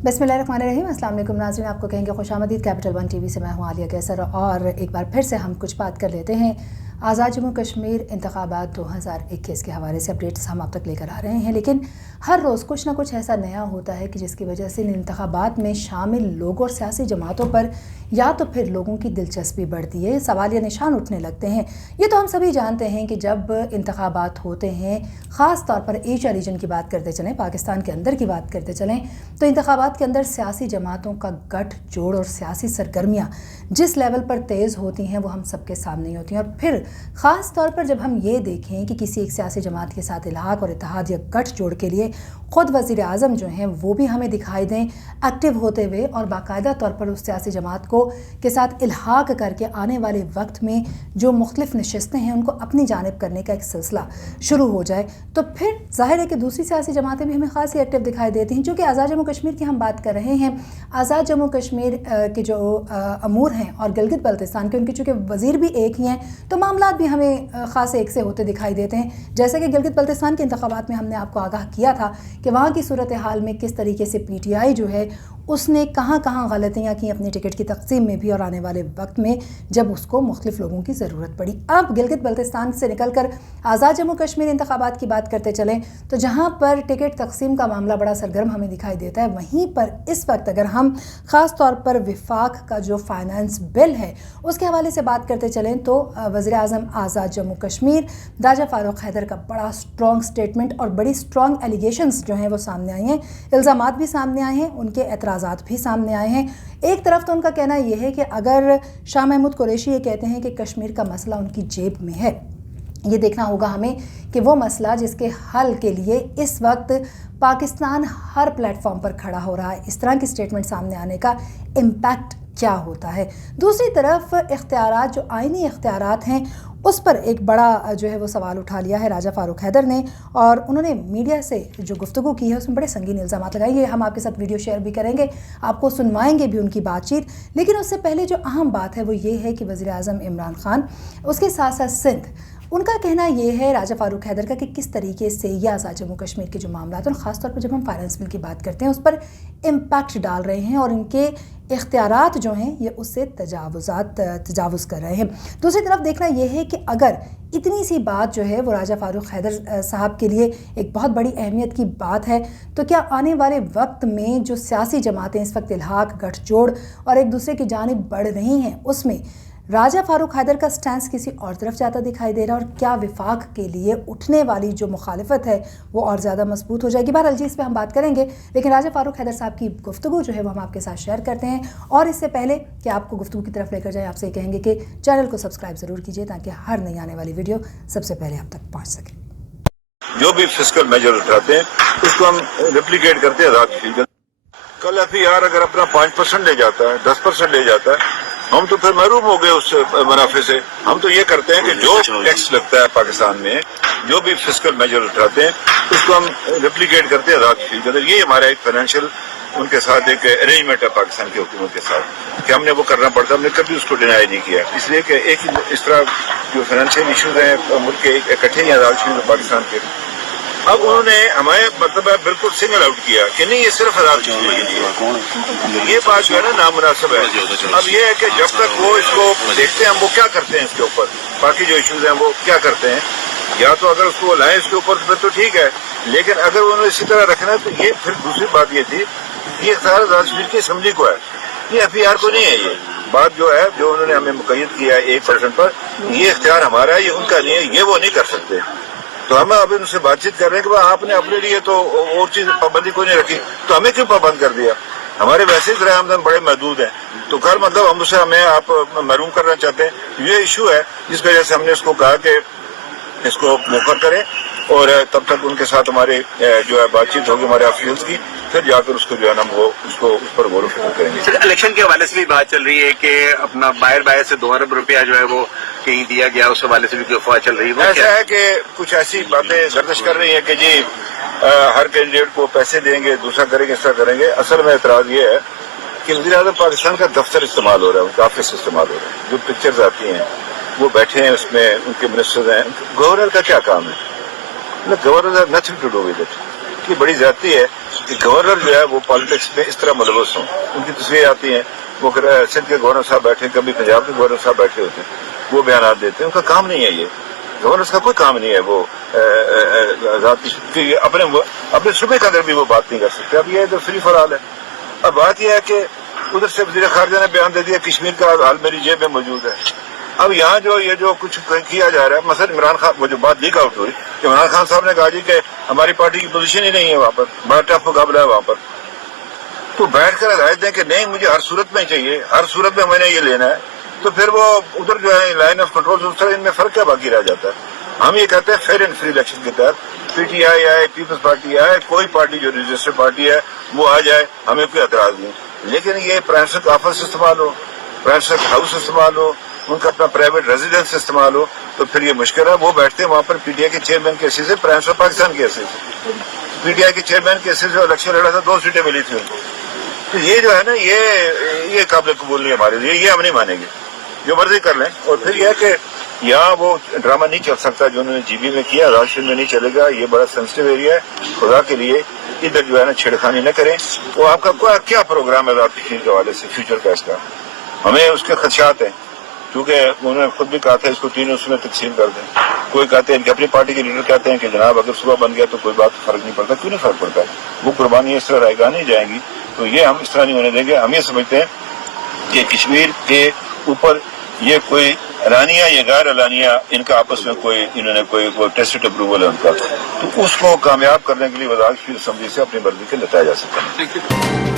बिस्मिल्लाहिर्रहमानिर्रहीम। अस्सलाम वालेकुम नाज़रीन, आपको कहेंगे खुशामदीद। कैपिटल वन टीवी से मैं हूँ आलिया कैसर और एक बार फिर से हम कुछ बात कर लेते हैं आज़ाद जम्मू कश्मीर इंतखाबात 2021 के हवाले से अपडेट्स हम आप तक लेकर आ रहे हैं। लेकिन हर रोज़ कुछ ना कुछ ऐसा नया होता है कि जिसकी वजह से इन इंतखाबात में शामिल लोगों और सियासी जमातों पर या तो फिर लोगों की दिलचस्पी बढ़ती है, सवाल या निशान उठने लगते हैं। ये तो हम सभी जानते हैं कि जब इंतखाबात होते हैं, ख़ास तौर पर एशिया रीजन की बात करते चलें, पाकिस्तान के अंदर की बात करते चलें, तो इंतखाबात के अंदर सियासी जमातों का गठ जोड़ और सियासी सरगर्मियाँ जिस लेवल पर तेज़ होती हैं वो हम सबके सामने ही होती हैं। और फिर ख़ास तौर पर जब हम ये देखें कि किसी एक सियासी जमात के साथ इल्हाक़ और इत्तेहाद या गठ जोड़ के लिए ख़ुद वज़ीर आज़म जो हैं वो भी हमें दिखाई दें एक्टिव होते हुए और बाकायदा तौर पर उस सियासी जमात को के साथ इल्हाक़ करके आने वाले वक्त में जो मुख्तलिफ़ नशिस्तें हैं उनको अपनी जानिब करने का एक सिलसिला शुरू हो जाए, तो फिर ज़ाहिर है कि दूसरी सियासी जमातें भी हमें ख़ास ही एक्टिव दिखाई देती हैं। चूँकि आज़ाद जम्मू कश्मीर की हम बात कर रहे हैं, आज़ाद जम्मू कश्मीर के जो अमूर हैं और गिलगित बल्तिस्तान के, उनके चूँकि वज़ीर भी एक ही हैं तो मामलात भी हमें ख़ास एक से होते दिखाई देते हैं। जैसे कि गिलगित बल्तिस्तान के इंतखाबात में हमने आपको आगाह किया था कि वहाँ की सूरत हाल में किस तरीके से PTI जो है उसने कहाँ कहाँ गलतियाँ की अपनी टिकट की तकसीम में भी और आने वाले वक्त में जब उसको मुख्तलिफ लोगों की ज़रूरत पड़ी। अब गिलगित बल्तिस्तान से निकल कर आज़ाद जम्मू कश्मीर इंतखाबात की बात करते चलें तो जहाँ पर टिकट तकसीम का मामला बड़ा सरगर्म हमें दिखाई देता है, वहीं पर इस वक्त अगर हम ख़ास तौर पर विफाक का जो फाइनेंस बिल है उसके हवाले से बात करते चलें तो वज़ीर आज़म आज़ाद जम्मू कश्मीर दाजा फ़ारूक हैदर का बड़ा स्ट्रॉन्ग स्टेटमेंट और बड़ी स्ट्रॉन्ग एलिगेशंस जो हैं वो सामने आए हैं, इल्ज़ामात भी सामने आए हैं, उनके एतराज़ात भी सामने आए हैं। एक तरफ तो उनका कहना यह है कि अगर शाह महमूद कुरैशी ये कहते हैं कि कश्मीर का मसला उनकी जेब में है, ये देखना होगा हमें कि वो मसला जिसके हल के लिए इस वक्त पाकिस्तान हर प्लेटफॉर्म पर खड़ा हो रहा है, इस तरह की स्टेटमेंट सामने आने का इम्पैक्ट क्या होता है। दूसरी तरफ इख्तियारात, जो आइनी इख्तियारात हैं, उस पर एक बड़ा जो है वो सवाल उठा लिया है राजा फ़ारूक हैदर ने और उन्होंने मीडिया से जो गुफ्तगू की है उसमें बड़े संगीन इल्ज़ाम लगाएंगे। हम आपके साथ वीडियो शेयर भी करेंगे, आपको सुनवाएंगे भी उनकी बातचीत। लेकिन उससे पहले जो अहम बात है वो ये है कि वज़ीर आज़म इमरान खान, उसके साथ साथ सिंध, उनका कहना ये है राजा फ़ारूक हैदर का कि किस तरीके से ये आज़ाद जम्मू कश्मीर के जो मामला और ख़ासतौर पर जब हम फाइनेंस बिल की बात करते हैं उस पर इम्पैक्ट डाल रहे हैं और इनके इख्तियारात जो हैं ये उससे तजावुज़ कर रहे हैं। दूसरी तरफ देखना यह है कि अगर इतनी सी बात जो है वो राजा फ़ारूक हैदर साहब के लिए एक बहुत बड़ी अहमियत की बात है, तो क्या आने वाले वक्त में जो सियासी जमातें इस वक्त इल्हाक़, गठजोड़ और एक दूसरे की जानिब बढ़ रही हैं उसमें राजा फ़ारूक हैदर का स्टैंस किसी और तरफ जाता दिखाई दे रहा है और क्या विफाक के लिए उठने वाली जो मुखालिफत है वो और ज़्यादा मजबूत हो जाएगी। बहरहाल जी इस पर हम बात करेंगे, लेकिन राजा फ़ारूक हैदर साहब की गुफ्तगू जो है वो हम आपके साथ शेयर करते हैं। और इससे पहले कि आपको गुफ्तगू की तरफ लेकर जाए, आपसे ये कहेंगे कि चैनल को सब्सक्राइब ज़रूर कीजिए ताकि हर नई आने वाली वीडियो सबसे पहले आप तक पहुँच सके। जो भी फिस्कल मेजर उठाते हैं उसको हम रेप्लिकेट करते हैं। कल FIR अगर अपना 5% ले जाता है, 10% ले जाता है, हम तो फिर महरूम हो गए उस मुनाफे से। हम तो ये करते हैं कि जो टैक्स लगता है पाकिस्तान में, जो भी फिस्कल मेजर उठाते हैं उसको हम रेप्लिकेट करते हैं आज़ाद कश्मीर के अंदर। ये हमारा एक फाइनेंशियल उनके साथ एक अरेंजमेंट है पाकिस्तान की हुकूमत के साथ कि हमने वो करना पड़ता, हमने कभी उसको डिनाई नहीं किया। इसलिए कि एक इस तरह जो फाइनेंशियल इशूज हैं मुल्क के इकट्ठे ही आज़ाद कश्मीर पाकिस्तान के, अब उन्होंने हमारे मतलब बिल्कुल सिंगल आउट किया कि नहीं ये सिर्फ आज़ाद कश्मीर के लिए। ये बात जो है ना नामुनासिब है। अब ये है कि जब तक वो इसको देखते हैं हम वो क्या करते हैं इसके ऊपर, बाकी जो इश्यूज हैं वो क्या करते हैं, या तो अगर उसको लाएं इसके ऊपर फिर तो ठीक है, लेकिन अगर उन्होंने इसी तरह रखना है तो ये फिर दूसरी बात ये थी, ये इख्तियार आज़ाद कश्मीर की असम्बली को है, ये FIR को नहीं है। ये बात जो है जो उन्होंने हमें मुक़य्यद किया है 1% पर, ये इख्तियार हमारा है, ये उनका नहीं है, ये वो नहीं कर सकते। तो हम अभी उनसे बातचीत कर रहे हैं कि आपने अपने लिए तो और चीज पाबंदी को नहीं रखी, तो हमें क्यों पाबंद कर दिया? हमारे वैसे ही आमदन बड़े महदूद हैं, तो कल मतलब हम उससे हमें आप महरूम करना चाहते हैं। ये इशू है जिस वजह से हमने उसको कहा कि इसको मुकर करें और तब तक उनके साथ हमारे जो है बातचीत होगी हमारे ऑफिशियल्स की, फिर जाकर उसको जो है ना वो उसको उस पर गौर फिक्र करेंगे। सर, इलेक्शन के हवाले से भी बात चल रही है कि अपना बायर से 2 अरब रुपया जो है वो कहीं दिया गया, उस हवाले से भी अफवाह चल रही है। ऐसा है कि कुछ ऐसी बातें गर्दिश कर रही है कि जी हर कैंडिडेट को पैसे देंगे, दूसरा करेंगे, इस तरह करेंगे। असल में एतराज ये है कि वज़ीर आज़म पाकिस्तान का दफ्तर इस्तेमाल हो रहा है, उनका ऑफिस इस्तेमाल हो रहा है, जो पिक्चर्स आती हैं वो बैठे हैं उसमें, उनके मिनिस्टर्स हैं। गवर्नर का क्या काम है? Governor nothing to do with it. की बड़ी ज्यादती है کہ گورنر جو ہے وہ پالیٹکس میں اس طرح ملوث ہوں. ان کی تصویریں آتی ہیں, وہ سندھ کے گورنر صاحب بیٹھے, کبھی پنجاب کے گورنر صاحب بیٹھے ہوتے ہیں, وہ بیانات دیتے ہیں. ان کا کام نہیں ہے, یہ گورنر کا کوئی کام نہیں ہے. وہ ذاتی اپنے صوبے کے اندر بھی وہ بات نہیں کر سکتے. اب یہ فری فار آل ہے. اب بات یہ ہے کہ ادھر سے وزیر خارجہ نے بیان دے دیا کشمیر کا حال میری جیب میں موجود ہے. اب یہاں یہ جو کچھ کیا جا رہا ہے, مثلا عمران خان, وہ جو بات لیک آؤٹ ہوئی, عمران خان صاحب نے کہا جی کہ ہماری پارٹی کی پوزیشن ہی نہیں ہے وہاں پر, بڑا ٹف مقابلہ ہے وہاں پر. تو بیٹھ کر ہدایت دیں کہ نہیں مجھے ہر صورت میں چاہیے, ہر صورت میں میں نے یہ لینا ہے, تو پھر وہ ادھر جو ہے لائن آف کنٹرول ان میں فرق کیا باقی رہ جاتا ہے. ہم یہ کہتے ہیں فیئر اینڈ فری الیکشن کے تحت پی ٹی آئی آئے, پیپلز پارٹی آئے, کوئی پارٹی جو رجسٹرڈ پارٹی ہے وہ آ جائے, ہمیں کوئی اعتراض نہیں. لیکن یہ پرائم آفس استعمال ہو, پرائم ہاؤس استعمال ہو, ان کا اپنا پرائیویٹ ریزیڈنس استعمال ہو, تو پھر یہ مشکل ہے. وہ بیٹھتے ہیں وہاں پر پی ٹی آئی کے چیئرمین کے حیثیت سے, پرائم منسٹر پاکستان کے حیثیت سے. پی ٹی آئی کے چیئرمین کے حیثیت سے الیکشن لڑا تھا, 2 سیٹیں ملی تھی ان کو. تو یہ جو ہے نا یہ قابل قبول نہیں ہمارے لیے, یہ ہم نہیں مانیں گے. جو مرضی کر لیں. اور پھر یہ ہے کہ یہاں وہ ڈرامہ نہیں چل سکتا جو انہوں نے جی بی میں کیا, راشن میں نہیں چلے گا. یہ بڑا سینسٹیو ایریا ہے. خدا کے لیے ادھر جو ہے نا چھیڑخانی نہ کریں. وہ آپ کا کیا پروگرام ہے آزاد کشمیر کے حوالے سے فیوچر کا, اس کا ہمیں اس کے خدشات ہیں. کیونکہ انہوں نے خود بھی کہا تھا اس کو 3 حصوں میں تقسیم کر دیں. کوئی کہتے ہیں کہ اپنی پارٹی کے لیڈر کہتے ہیں کہ جناب اگر صبح بن گیا تو کوئی بات فرق نہیں پڑتا. کیوں نہیں فرق پڑتا ہے؟ وہ قربانی اس طرح رائے گاہ نہیں جائیں گی. تو یہ ہم اس طرح نہیں ہونے دیں گے. ہم یہ سمجھتے ہیں کہ کشمیر کے اوپر یہ کوئی اعلانیہ یا غیر اعلانیہ ان کا آپس میں انہوں نے کوئی ٹیسٹ اپروول ہے ان کا, تو اس کو کامیاب کرنے کے لیے وزارت کی اسمبلی سے اپنی مرضی کے لٹایا جا سکتا ہے.